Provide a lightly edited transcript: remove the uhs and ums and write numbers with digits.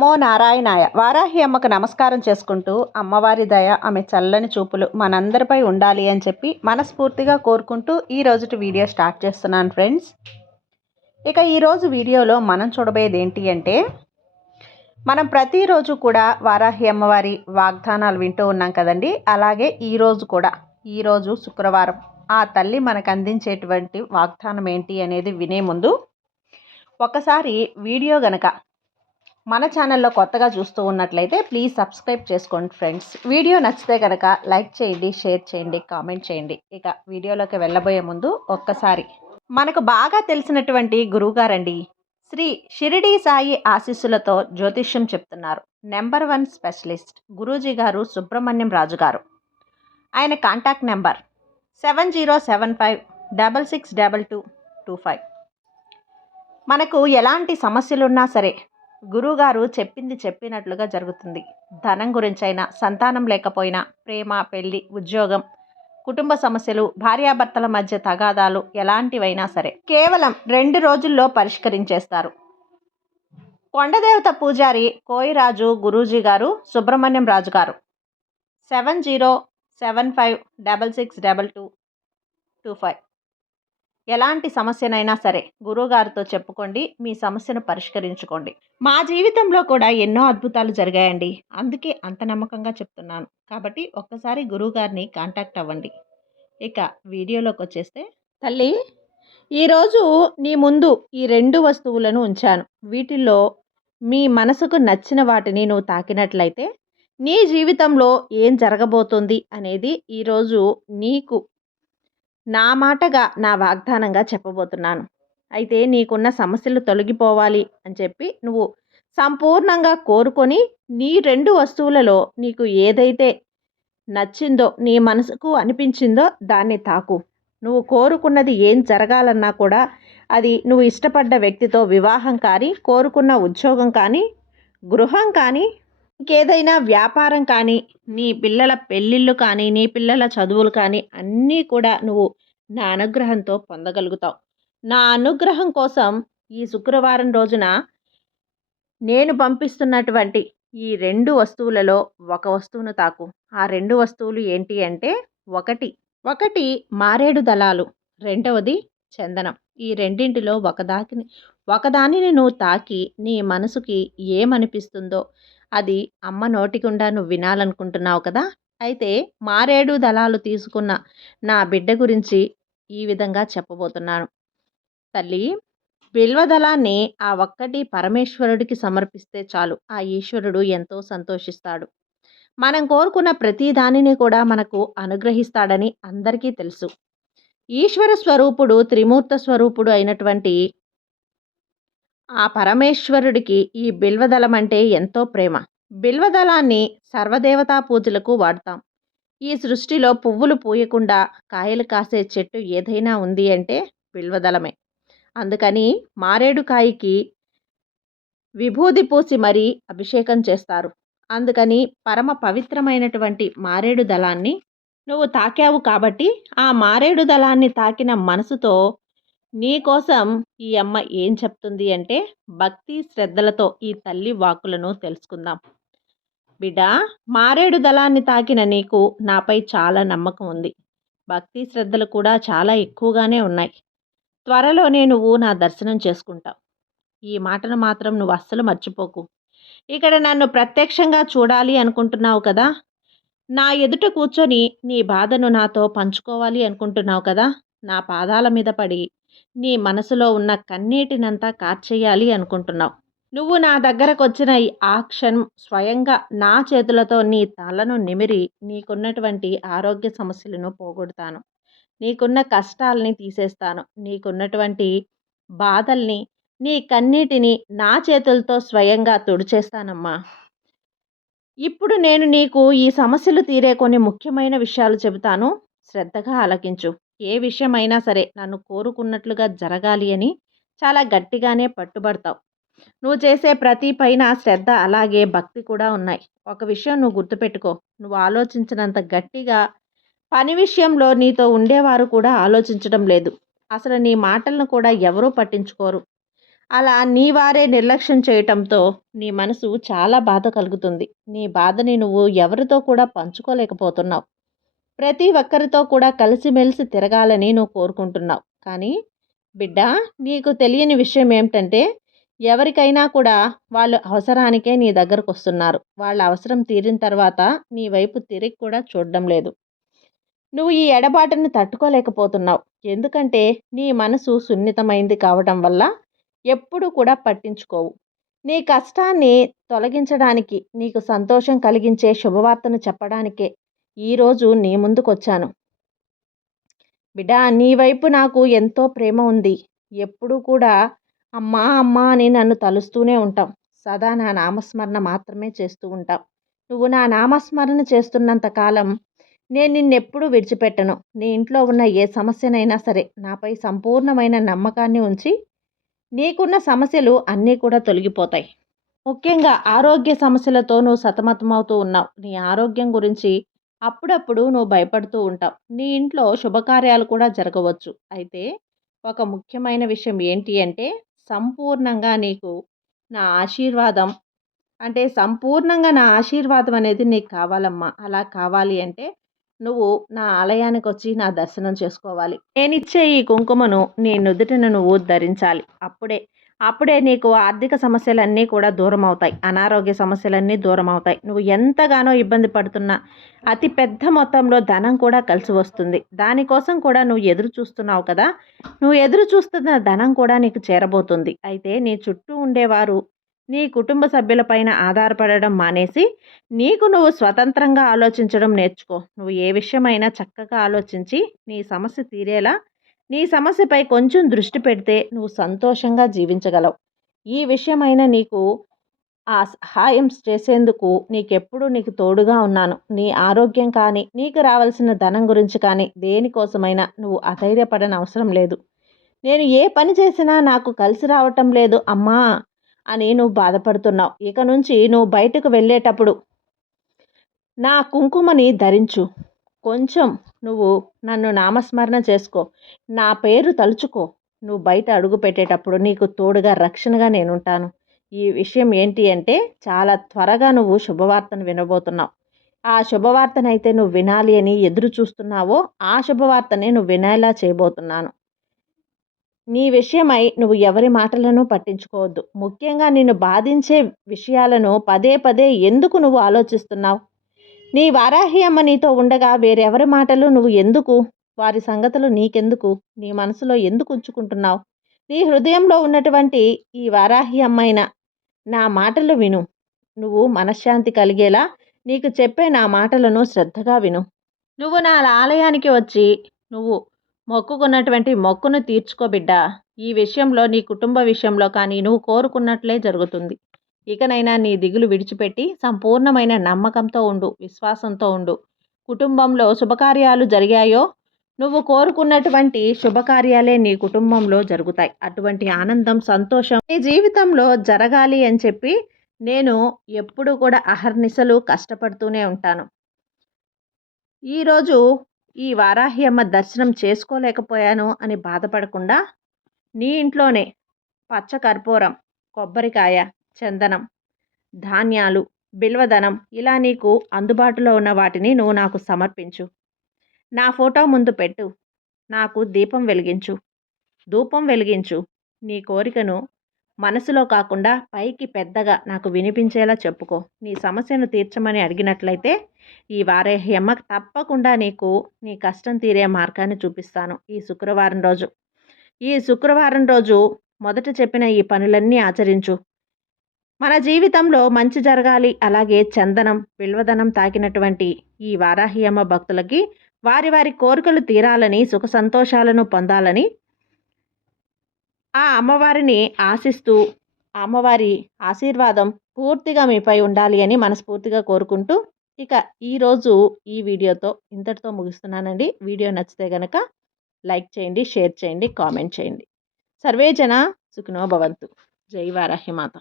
నమో నారాయణాయ. వారాహి అమ్మకు నమస్కారం చేసుకుంటూ అమ్మవారి దయ, ఆమె చల్లని చూపులు మనందరిపై ఉండాలి అని చెప్పి మనస్ఫూర్తిగా కోరుకుంటూ ఈ రోజుటి వీడియో స్టార్ట్ చేస్తున్నాను ఫ్రెండ్స్. ఇక ఈరోజు వీడియోలో మనం చూడబోయేది ఏంటి అంటే, మనం ప్రతిరోజు కూడా వారాహి అమ్మవారి వాగ్దానాలు వింటూ ఉన్నాం కదండి. అలాగే ఈరోజు శుక్రవారం ఆ తల్లి మనకు అందించేటువంటి వాగ్దానం ఏంటి అనేది వినే ముందు ఒకసారి వీడియో గనక మన ఛానల్లో కొత్తగా చూస్తూ ఉన్నట్లయితే ప్లీజ్ సబ్స్క్రైబ్ చేసుకోండి ఫ్రెండ్స్. వీడియో నచ్చితే కనుక లైక్ చేయండి, షేర్ చేయండి, కామెంట్ చేయండి. ఇక వీడియోలోకి వెళ్ళబోయే ముందు ఒక్కసారి మనకు బాగా తెలిసినటువంటి గురువుగారండి శ్రీ షిరిడి సాయి ఆశీస్సులతో జ్యోతిష్యం చెప్తున్నారు. నెంబర్ 1 స్పెషలిస్ట్ గురూజీ గారు సుబ్రహ్మణ్యం రాజు గారు. ఆయన కాంటాక్ట్ నెంబర్ 7075662225. మనకు ఎలాంటి సమస్యలున్నా సరే గురువుగారు చెప్పింది చెప్పినట్లుగా జరుగుతుంది. ధనం గురించైనా, సంతానం లేకపోయినా, ప్రేమ, పెళ్లి, ఉద్యోగం, కుటుంబ సమస్యలు, భార్యాభర్తల మధ్య తగాదాలు ఎలాంటివైనా సరే కేవలం 2 రోజుల్లో పరిష్కరించేస్తారు. కొండదేవత పూజారి కోయిరాజు గురూజీ గారు సుబ్రహ్మణ్యం రాజు గారు. 7075662225. ఎలాంటి సమస్యనైనా సరే గురువుగారితో చెప్పుకోండి, మీ సమస్యను పరిష్కరించుకోండి. మా జీవితంలో కూడా ఎన్నో అద్భుతాలు జరిగాయండి, అందుకే అంత నమ్మకంగా చెప్తున్నాను. కాబట్టి ఒక్కసారి గురువుగారిని కాంటాక్ట్ అవ్వండి. ఇక వీడియోలోకి వచ్చేస్తే, తల్లి ఈరోజు నీ ముందు ఈ 2 వస్తువులను ఉంచాను. వీటిల్లో మీ మనసుకు నచ్చిన వాటిని నువ్వు తాకినట్లయితే నీ జీవితంలో ఏం జరగబోతుంది అనేది ఈరోజు నీకు నా మాటగా, నా వాగ్దానంగా చెప్పబోతున్నాను. అయితే నీకున్న సమస్యలు తొలగిపోవాలి అని చెప్పి నువ్వు సంపూర్ణంగా కోరుకొని నీ 2 వస్తువులలో నీకు ఏదైతే నచ్చిందో, నీ మనసుకు అనిపించిందో దాన్ని తాకు. నువ్వు కోరుకున్నది ఏం జరగాలన్నా కూడా అది నువ్వు ఇష్టపడ్డ వ్యక్తితో వివాహం కానీ, కోరుకున్న ఉద్యోగం కానీ, గృహం కానీ, ఇంకేదైనా వ్యాపారం కానీ, నీ పిల్లల పెళ్ళిళ్ళు కానీ, నీ పిల్లల చదువులు కానీ అన్నీ కూడా నువ్వు నా అనుగ్రహంతో పొందగలుగుతావు. నా అనుగ్రహం కోసం ఈ శుక్రవారం రోజున నేను పంపిస్తున్నటువంటి ఈ 2 వస్తువులలో ఒక వస్తువును తాకు. ఆ 2 వస్తువులు ఏంటి అంటే, ఒకటి మారేడు దళాలు, రెండవది చందనం. ఈ రెండింటిలో ఒకదానిని నువ్వు తాకి నీ మనసుకి ఏమనిపిస్తుందో అది అమ్మ నోటిగుండా నువ్వు వినాలనుకుంటున్నావు కదా. అయితే మారేడు దళాలు తీసుకున్న నా బిడ్డ గురించి ఈ విధంగా చెప్పబోతున్నాను. తల్లి, బిల్వదళాన్ని ఆ ఒక్కటి పరమేశ్వరుడికి సమర్పిస్తే చాలు, ఆ ఈశ్వరుడు ఎంతో సంతోషిస్తాడు. మనం కోరుకున్న ప్రతి దానిని కూడా మనకు అనుగ్రహిస్తాడని అందరికీ తెలుసు. ఈశ్వర స్వరూపుడు, త్రిమూర్త స్వరూపుడు అయినటువంటి ఆ పరమేశ్వరుడికి ఈ బిల్వదళం అంటే ఎంతో ప్రేమ. బిల్వదళాన్ని సర్వదేవతా పూజలకు వాడతాం. ఈ సృష్టిలో పువ్వులు పూయకుండా కాయలు కాసే చెట్టు ఏదైనా ఉంది అంటే బిల్వదళమే. అందుకని మారేడు కాయకి విభూది పూసి మరీ అభిషేకం చేస్తారు. అందుకని పరమ పవిత్రమైనటువంటి మారేడు దళాన్ని నువ్వు తాకావు కాబట్టి ఆ మారేడు దళాన్ని తాకిన మనసుతో నీకోసం ఈ అమ్మ ఏం చెప్తుంది అంటే, భక్తి శ్రద్ధలతో ఈ తల్లి వాక్కులను తెలుసుకుందాం. బిడ్డ, మారేడు దళాన్ని తాకిన నీకు నాపై చాలా నమ్మకం ఉంది. భక్తి శ్రద్ధలు కూడా చాలా ఎక్కువగానే ఉన్నాయి. త్వరలోనే నువ్వు నా దర్శనం చేసుకుంటావు. ఈ మాటను మాత్రం నువ్వు అస్సలు మర్చిపోకు. ఇక్కడ నన్ను ప్రత్యక్షంగా చూడాలి అనుకుంటున్నావు కదా, నా ఎదుట కూర్చొని నీ బాధను నాతో పంచుకోవాలి అనుకుంటున్నావు కదా, నా పాదాల మీద పడి నీ మనసులో ఉన్న కన్నీటినంతా కార్చేయాలి అనుకుంటున్నావు. నువ్వు నా దగ్గరకు వచ్చిన ఆ క్షణం స్వయంగా నా చేతులతో నీ తలను నిమిరి నీకున్నటువంటి ఆరోగ్య సమస్యలను పోగొడతాను. నీకున్న కష్టాలని తీసేస్తాను. నీకున్నటువంటి బాధల్ని, నీ కన్నీటిని నా చేతులతో స్వయంగా తుడిచేస్తానమ్మా. ఇప్పుడు నేను నీకు ఈ సమస్యలు తీరే కొన్ని ముఖ్యమైన విషయాలు చెబుతాను, శ్రద్ధగా ఆలకించు. ఏ విషయమైనా సరే నన్ను కోరుకున్నట్లుగా జరగాలి అని చాలా గట్టిగానే పట్టుబడతావు. నువ్వు చేసే ప్రతి పైన శ్రద్ధ అలాగే భక్తి కూడా ఉన్నాయి. ఒక విషయం నువ్వు గుర్తుపెట్టుకో, నువ్వు ఆలోచించినంత గట్టిగా పని విషయంలో నీతో ఉండేవారు కూడా ఆలోచించడం లేదు. అసలు నీ మాటలను కూడా ఎవరూ పట్టించుకోరు. అలా నీ వారే నిర్లక్ష్యం చేయటంతో నీ మనసు చాలా బాధ కలుగుతుంది. నీ బాధని నువ్వు ఎవరితో కూడా పంచుకోలేకపోతున్నావు. ప్రతి ఒక్కరితో కూడా కలిసిమెలిసి తిరగాలని నువ్వు కోరుకుంటున్నావు. కానీ బిడ్డ, నీకు తెలియని విషయం ఏమిటంటే ఎవరికైనా కూడా వాళ్ళు అవసరానికే నీ దగ్గరకొస్తున్నారు. వాళ్ళ అవసరం తీరిన తర్వాత నీ వైపు తిరిగి కూడా చూడడం లేదు. నువ్వు ఈ ఎడబాటుని తట్టుకోలేకపోతున్నావు. ఎందుకంటే నీ మనసు సున్నితమైంది కావడం వల్ల ఎప్పుడూ కూడా పట్టించుకోవు. నీ కష్టాన్ని తొలగించడానికి, నీకు సంతోషం కలిగించే శుభవార్తను చెప్పడానికే ఈరోజు నీ ముందుకొచ్చాను. బిడ్డ, నీ వైపు నాకు ఎంతో ప్రేమ ఉంది. ఎప్పుడూ కూడా అమ్మా అమ్మా అని నన్ను తలుస్తూనే ఉంటావు. సదా నా నామస్మరణ మాత్రమే చేస్తూ ఉంటావు. నువ్వు నా నామస్మరణ చేస్తున్నంత కాలం నేను నిన్నెప్పుడూ విడిచిపెట్టను. నీ ఇంట్లో ఉన్న ఏ సమస్యనైనా సరే నాపై సంపూర్ణమైన నమ్మకాన్ని ఉంచి నీకున్న సమస్యలు అన్నీ కూడా తొలగిపోతాయి. ముఖ్యంగా ఆరోగ్య సమస్యలతో నువ్వు సతమతమవుతూ ఉన్నావు. నీ ఆరోగ్యం గురించి అప్పుడప్పుడు నువ్వు భయపడుతూ ఉంటావు. నీ ఇంట్లో శుభకార్యాలు కూడా జరగవచ్చు. అయితే ఒక ముఖ్యమైన విషయం ఏంటి అంటే సంపూర్ణంగా నీకు నా ఆశీర్వాదం సంపూర్ణంగా నా ఆశీర్వాదం అనేది నీకు కావాలమ్మా. అలా కావాలి అంటే నువ్వు నా ఆలయానికి వచ్చి నా దర్శనం చేసుకోవాలి. నేనిచ్చే ఈ కుంకుమను నీ నుదుటిన నువ్వు ధరించాలి. అప్పుడే నీకు ఆర్థిక సమస్యలన్నీ కూడా దూరం అవుతాయి. అనారోగ్య సమస్యలన్నీ దూరం అవుతాయి. నువ్వు ఎంతగానో ఇబ్బంది పడుతున్నా అతి పెద్ద మొత్తంలో ధనం కూడా కలిసి వస్తుంది. దానికోసం కూడా నువ్వు ఎదురు చూస్తున్నావు కదా. నువ్వు ఎదురు చూస్తున్న ధనం కూడా నీకు చేరబోతుంది. అయితే నీ చుట్టూ ఉండేవారు నీ కుటుంబ సభ్యులపైన ఆధారపడడం మానేసి నీకు నువ్వు స్వతంత్రంగా ఆలోచించడం నేర్చుకో. నువ్వు ఏ విషయమైనా చక్కగా ఆలోచించి నీ సమస్య తీరేలా నీ సమస్యపై కొంచెం దృష్టి పెడితే నువ్వు సంతోషంగా జీవించగలవు. ఈ విషయమైనా నీకు ఆ సహాయం చేసేందుకు నీకు తోడుగా ఉన్నాను. నీ ఆరోగ్యం కానీ నీకు రావాల్సిన ధనం గురించి కానీ దేనికోసమైనా నువ్వు అధైర్యపడని అవసరం లేదు. నేను ఏ పని చేసినా నాకు కలిసి రావటం లేదు అమ్మా అని నువ్వు బాధపడుతున్నావు. ఇక నుంచి నువ్వు బయటకు వెళ్ళేటప్పుడు నా కుంకుమని ధరించు. కొంచెం నువ్వు నన్ను నామస్మరణ చేసుకో. నా పేరు తలుచుకో. నువ్వు బయట అడుగు పెట్టేటప్పుడు నీకు తోడుగా రక్షణగా నేనుంటాను. ఈ విషయం ఏంటి అంటే చాలా త్వరగా నువ్వు శుభవార్తను వినబోతున్నావు. ఆ శుభవార్తనైతే నువ్వు వినాలి అని ఎదురు చూస్తున్నావో ఆ శుభవార్తనే నువ్వు వినేలా చేయబోతున్నాను. నీ విషయమై నువ్వు ఎవరి మాటలను పట్టించుకోవద్దు. ముఖ్యంగా నిన్ను బాధించే విషయాలను పదే పదే ఎందుకు నువ్వు ఆలోచిస్తున్నావు? నీ వారాహి అమ్మ నీతో ఉండగా వేరెవరి మాటలు నువ్వు ఎందుకు? వారి సంగతులు నీకెందుకు? నీ మనసులో ఎందుకు ఉంచుకుంటున్నావు? నీ హృదయంలో ఉన్నటువంటి ఈ వారాహి అమ్మైన నా మాటలు విను. నువ్వు మనశ్శాంతి కలిగేలా నీకు చెప్పే నా మాటలను శ్రద్ధగా విను. నువ్వు నా ఆలయానికి వచ్చి నువ్వు మొక్కుకున్నటువంటి మొక్కును తీర్చుకో బిడ్డ. ఈ విషయంలో నీ కుటుంబ విషయంలో కానీ నువ్వు కోరుకున్నట్లే జరుగుతుంది. ఇకనైనా నీ దిగులు విడిచిపెట్టి సంపూర్ణమైన నమ్మకంతో ఉండు, విశ్వాసంతో ఉండు. కుటుంబంలో శుభకార్యాలు జరిగాయో నువ్వు కోరుకున్నటువంటి శుభకార్యాలే నీ కుటుంబంలో జరుగుతాయి. అటువంటి ఆనందం, సంతోషం నీ జీవితంలో జరగాలి అని చెప్పి నేను ఎప్పుడు కూడా అహర్నిశలు కష్టపడుతూనే ఉంటాను. ఈరోజు ఈ వారాహి అమ్మ దర్శనం చేసుకోలేకపోయాను అని బాధపడకుండా నీ ఇంట్లోనే పచ్చ కర్పూరం, కొబ్బరికాయ, చందనం, ధాన్యాలు, బిల్వదనం ఇలా నీకు అందుబాటులో ఉన్న వాటిని నువ్వు నాకు సమర్పించు. నా ఫోటో ముందు పెట్టు. నాకు దీపం వెలిగించు, ధూపం వెలిగించు. నీ కోరికను మనసులో కాకుండా పైకి పెద్దగా నాకు వినిపించేలా చెప్పుకో. నీ సమస్యను తీర్చమని అడిగినట్లయితే ఈ వారాహి అమ్మ తప్పకుండా నీకు నీ కష్టం తీరే మార్గాన్ని చూపిస్తాను. ఈ శుక్రవారం రోజు మొదట చెప్పిన ఈ పనులన్నీ ఆచరించు. మన జీవితంలో మంచి జరగాలి. అలాగే చందనం, బిల్వదనం తాకినటువంటి ఈ వారాహి అమ్మ భక్తులకి వారి వారి కోరికలు తీరాలని, సుఖ సంతోషాలను పొందాలని ఆ అమ్మవారిని ఆశిస్తూ అమ్మవారి ఆశీర్వాదం పూర్తిగా మీపై ఉండాలి అని మనస్ఫూర్తిగా కోరుకుంటూ ఇక ఈరోజు ఈ వీడియోతో ఇంతటితో ముగిస్తున్నానండి. వీడియో నచ్చితే కనుక లైక్ చేయండి, షేర్ చేయండి, కామెంట్ చేయండి. సర్వే జన సుఖినో భవంతు. జై వారాహి మాత.